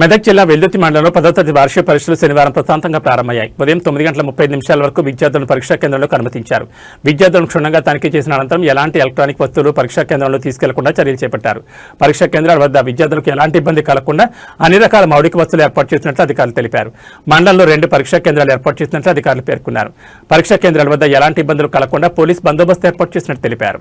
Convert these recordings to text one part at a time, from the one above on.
మెదక్ జిల్లా వెల్దుర్తి మండలంలో 10వ తరగతి వార్షిక పరీక్షలు శనివారం ప్రశాంతంగా ప్రారంభమయ్యాయి. ఉదయం 9:35 వరకు విద్యార్థులను పరీక్షా కేంద్రంలోకి అనుమతించారు. విద్యార్థులను క్షుణ్ణంగా తనిఖీ చేసిన అనంతరం ఎలాంటి ఎలక్ట్రానిక్ వస్తువులు పరీక్షా కేంద్రంలో తీసుకెళ్లకుండా చర్యలు చేపట్టారు. పరీక్షా కేంద్రాల వద్ద విద్యార్థులకు ఎలాంటి ఇబ్బంది కలగకుండా అన్ని రకాల మౌలిక వస్తువులు ఏర్పాటు చేసినట్లు అధికారులు తెలిపారు. మండలంలో 2 పరీక్షా కేంద్రాలు ఏర్పాటు చేసినట్లు అధికారులు పేర్కొన్నారు. పరీక్షా కేంద్రాల వద్ద ఎలాంటి ఇబ్బందులు కలగకుండా పోలీస్ బందోబస్తు ఏర్పాటు చేసినట్లు తెలిపారు.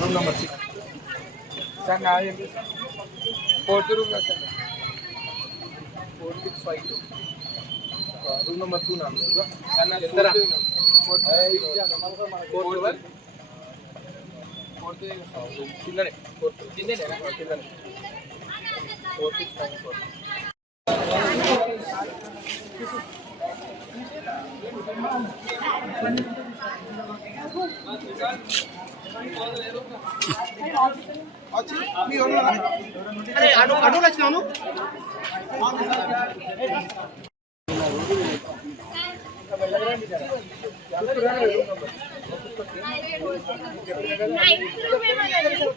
रूम नंबर 6 सर ना ये 4th रूम का सर 4652 रूम नंबर 2 नाम है सर ना इधर 4th किंदने 4th किंदने ना किंदने 4654 अरे आडू लचनानु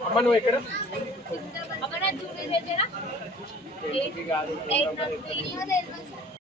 అమ్మ నువ్వు ఎక్కడ అక్కడ చూడేదేరా 8